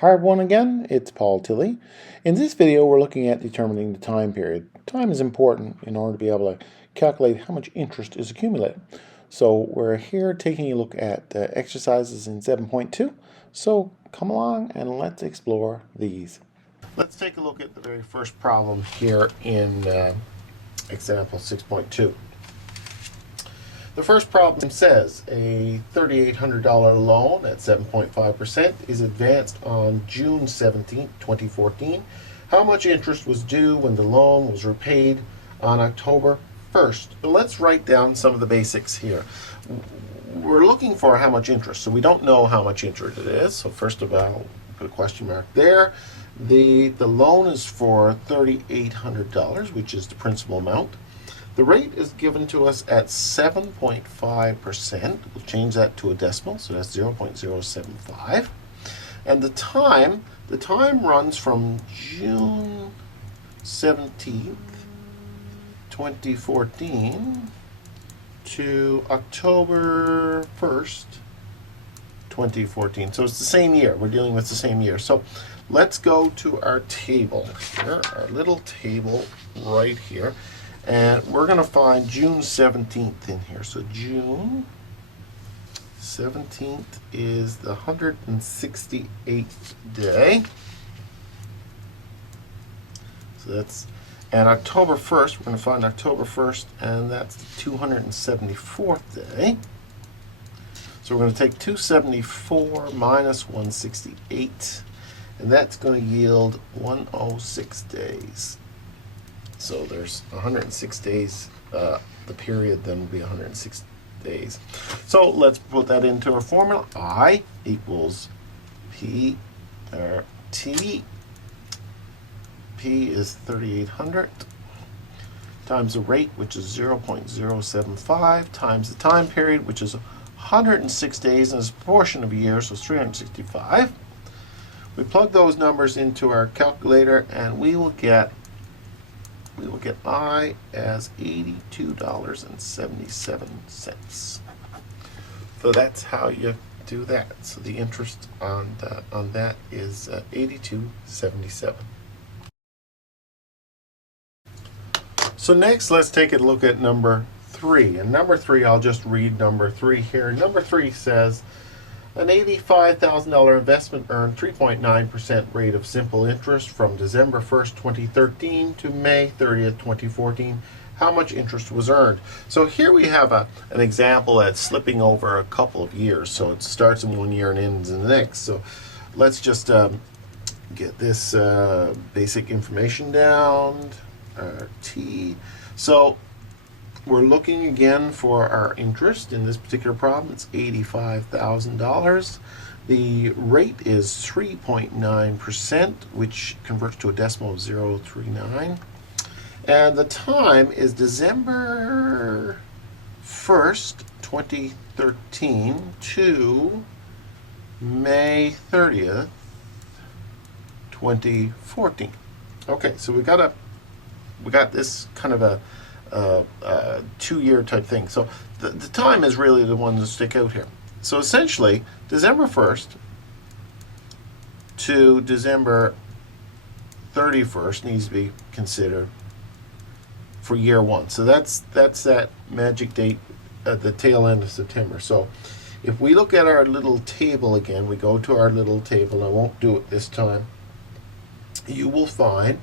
Hi everyone again, it's Paul Tilley. In this video we're looking at determining the time period. Time is important in order to be able to calculate how much interest is accumulated. So we're here taking a look at exercises in 7.2. So come along and let's explore these. Let's take a look at the very first problem here in example 6.2. The first problem says a $3,800 loan at 7.5% is advanced on June 17, 2014. How much interest was due when the loan was repaid on October 1st? So let's write down some of the basics here. We're looking for how much interest, so we don't know how much interest it is. So first of all, put a question mark there. The loan is for $3,800, which is the principal amount. The rate is given to us at 7.5%. We'll change that to a decimal, so that's 0.075. And the time runs from June 17th, 2014 to October 1st, 2014. So it's the same year. We're dealing with the same year. So let's go to our table here, our little table right here. And we're going to find June 17th in here. So June 17th is the 168th day. So that's, and October 1st, we're going to find October 1st, and that's the 274th day. So we're going to take 274 minus 168, and that's going to yield 106 days. So there's 106 days, the period then will be 106 days. So let's put that into a formula. I equals P, T. P is 3,800 times the rate, which is 0.075, times the time period, which is 106 days, and is a portion of a year, so it's 365. We plug those numbers into our calculator, and we will get I as $82.77. So that's how you do that. So the interest on that is $82.77. So next, let's take a look at number 3. And number 3, I'll just read number 3 here. Number 3 says, an $85,000 investment earned 3.9% rate of simple interest from December 1st, 2013 to May 30th, 2014. How much interest was earned? So here we have an example that's slipping over a couple of years. So it starts in one year and ends in the next. So let's just get this basic information down. T. So we're looking again for our interest in this particular problem. It's $85,000. The rate is 3.9%, which converts to a decimal of 0.039. And the time is December 1st, 2013 to May 30th, 2014. Okay, so we got this kind of a 2-year type thing. So the time is really the one to stick out here. So essentially, December 1st to December 31st needs to be considered for year 1. So that's that magic date at the tail end of September. So if we look at our little table again, we go to our little table. I won't do it this time. You will find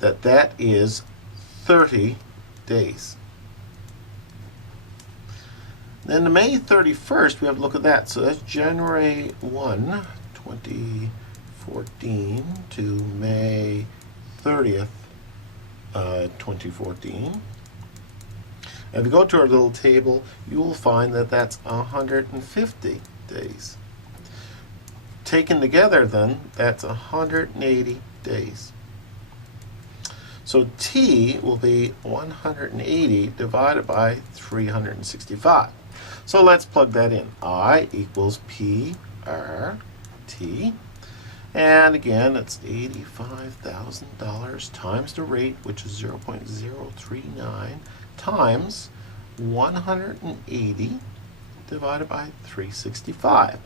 that is 30 days. Then the May 31st, we have to look at that. So that's January 1, 2014 to May 30th, 2014. And if you go to our little table, you will find that that's 150 days. Taken together then, that's 180 days. So T will be 180 divided by 365. So let's plug that in. I equals P R T. And again, it's $85,000 times the rate, which is 0.039, times 180 divided by 365.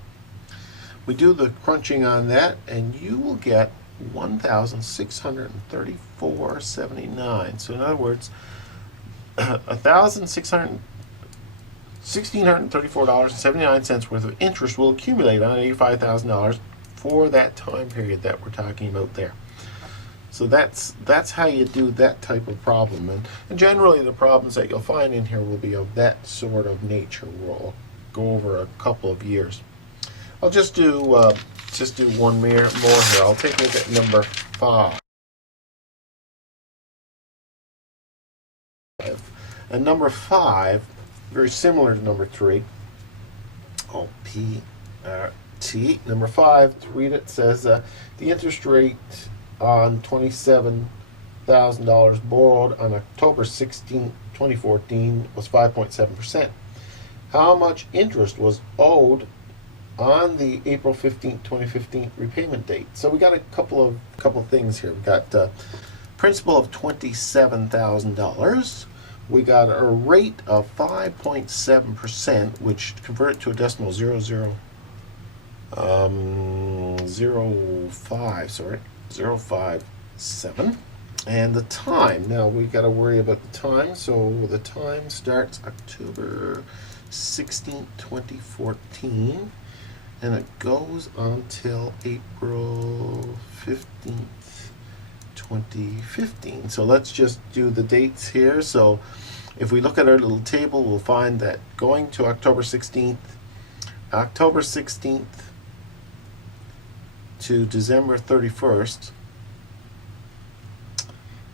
we do the crunching on that, and you will get $1,634.79. So in other words, $1,634.79 worth of interest will accumulate on $85,000 for that time period that we're talking about there. So that's how you do that type of problem, and generally the problems that you'll find in here will be of that sort of nature. We'll go over a couple of years. I'll just do one more here. I'll take a look at number 5. And number 5, very similar to number 3. PRT. Number 5, to read it, says the interest rate on $27,000 borrowed on October 16, 2014 was 5.7%. How much interest was owed on the April 15, 2015 repayment date? So we got a couple of things here. We got principal of $27,000. We got a rate of 5.7%, which converted to a decimal 0.057. And the time, now we got to worry about the time. So the time starts October 16, 2014, and it goes until April 15th, 2015. So let's just do the dates here. So if we look at our little table, we'll find that going to October 16th to December 31st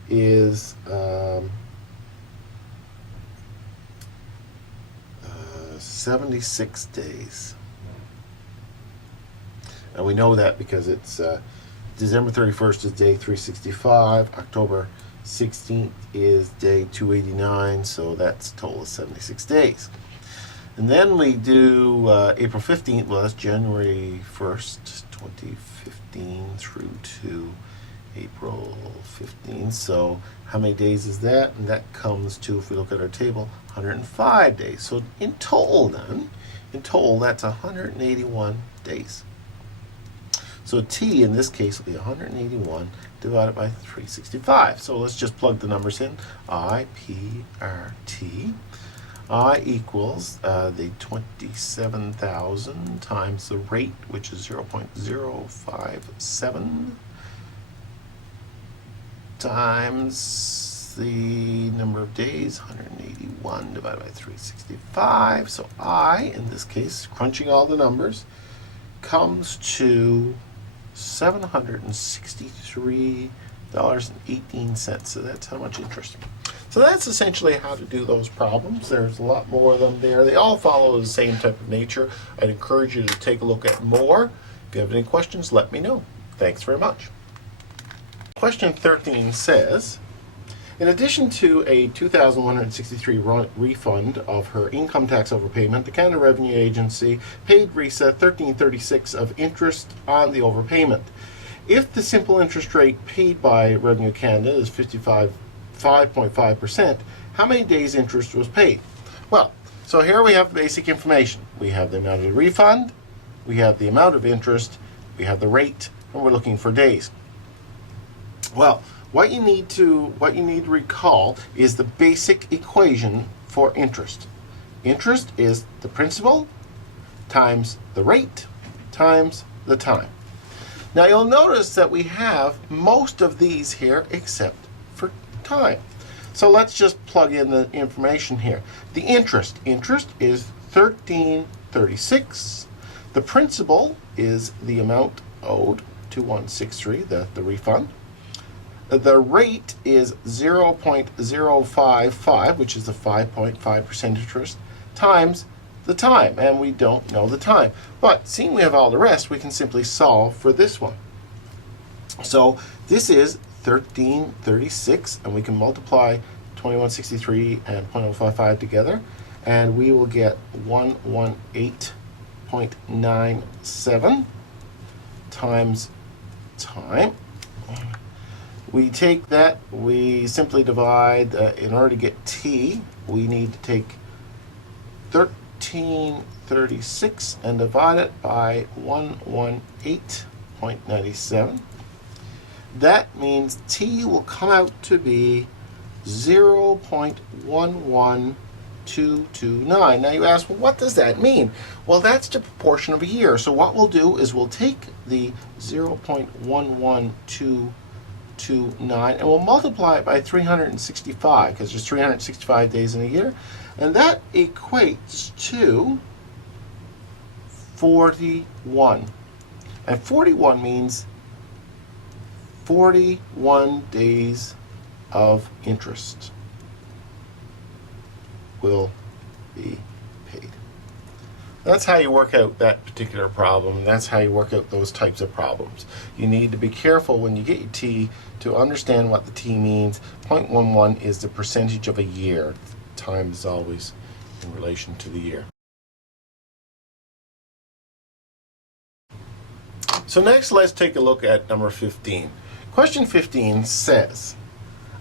is 76 days. And we know that because it's December 31st is day 365, October 16th is day 289, so that's a total of 76 days. And then we do April 15th, well, that's January 1st, 2015 through to April 15th. So how many days is that? And that comes to, if we look at our table, 105 days. So in total that's 181 days. So T in this case will be 181 divided by 365. So let's just plug the numbers in. IPRT. I equals the 27,000 times the rate, which is 0.057, times the number of days, 181 divided by 365. So I, in this case, crunching all the numbers, comes to $763.18. So that's how much interest. So that's essentially how to do those problems. There's a lot more of them there. They all follow the same type of nature. I'd encourage you to take a look at more. If you have any questions, let me know. Thanks very much. Question 13 says, in addition to a $2,163 refund of her income tax overpayment, the Canada Revenue Agency paid Risa $1,336 of interest on the overpayment. If the simple interest rate paid by Revenue Canada is 5.5%, how many days interest was paid? Well, so here we have the basic information. We have the amount of the refund, we have the amount of interest, we have the rate, and we're looking for days. Well, what you need to recall is the basic equation for interest. Interest is the principal times the rate times the time. Now you'll notice that we have most of these here except for time. So let's just plug in the information here. The interest is $1,336. The principal is the amount owed, 2163, the refund. The rate is 0.055, which is the 5.5% interest, times the time, and we don't know the time. But seeing we have all the rest, we can simply solve for this one. So this is 1336, and we can multiply 2163 and 0.055 together, and we will get 118.97 times time. We take that, we simply divide, in order to get T, we need to take 13 1436 and divide it by 118.97. That means T will come out to be 0.11229. Now you ask, well, what does that mean? Well, that's the proportion of a year. So what we'll do is we'll take the 0.11229 and we'll multiply it by 365, because there's 365 days in a year, and that equates to 41. And 41 means 41 days of interest will be paid. That's how you work out that particular problem. That's how you work out those types of problems. You need to be careful when you get your T to understand what the T means. 0.11 is the percentage of a year. Time is always in relation to the year. So next, let's take a look at number 15. Question 15 says,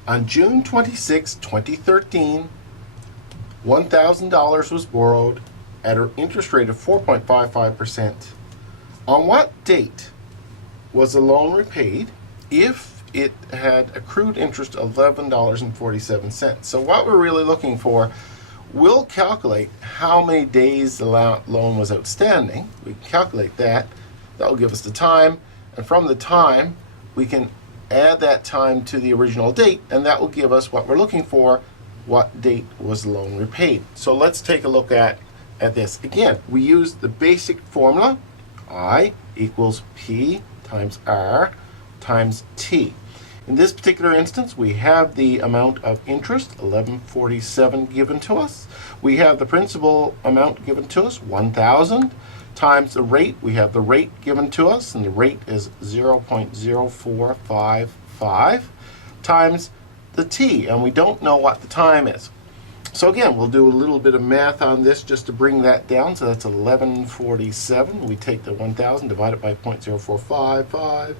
on June 26, 2013, $1,000 was borrowed at an interest rate of 4.55%. On what date was the loan repaid if it had accrued interest of $11.47? So what we're really looking for, we'll calculate how many days the loan was outstanding. We can calculate that. That will give us the time. And from the time, we can add that time to the original date, and that will give us what we're looking for, what date was the loan repaid. So let's take a look at this. Again, we use the basic formula, I equals P times R times T. In this particular instance, we have the amount of interest, $11.47, given to us. We have the principal amount given to us, $1,000, times the rate. We have the rate given to us, and the rate is 0.0455, times the T, and we don't know what the time is. So again, we'll do a little bit of math on this just to bring that down. So that's 1147. We take the 1,000, divide it by 0.0455,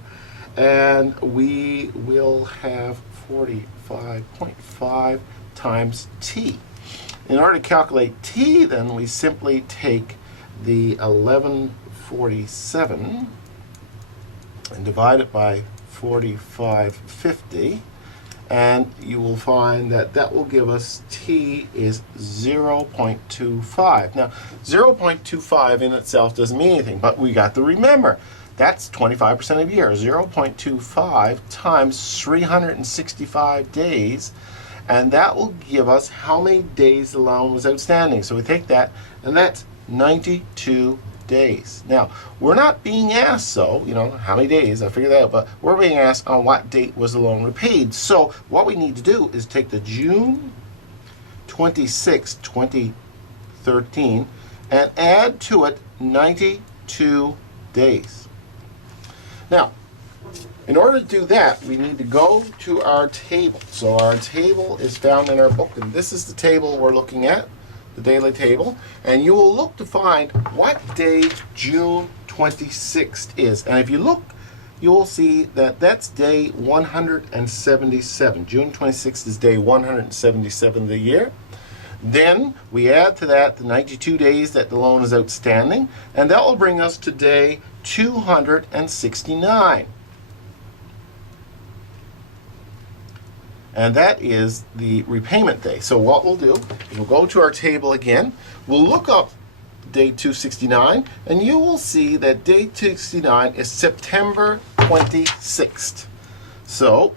and we will have 45.5 times T. In order to calculate T, then we simply take the 1147 and divide it by 4550, and you will find that that will give us T is 0.25. Now 0.25 in itself doesn't mean anything, but we got to remember that's 25% of a year. 0.25 times 365 days, and that will give us how many days the loan was outstanding. So we take that, and that's 92 days. Now, we're not being asked, so, how many days, I figured that out, but we're being asked on what date was the loan repaid. So what we need to do is take the June 26, 2013, and add to it 92 days. Now, in order to do that, we need to go to our table. So our table is found in our book, and this is the table we're looking at, the daily table, and you will look to find what day June 26th is. And if you look, you'll see that that's day 177. June 26th is day 177 of the year. Then we add to that the 92 days that the loan is outstanding, and that will bring us to day 269. And that is the repayment day. So what we'll do is we'll go to our table again, we'll look up day 269, and you will see that day 269 is September 26th. So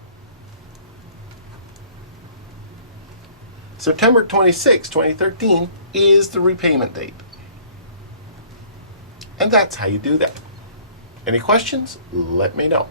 September 26, 2013 is the repayment date. And that's how you do that. Any questions? Let me know.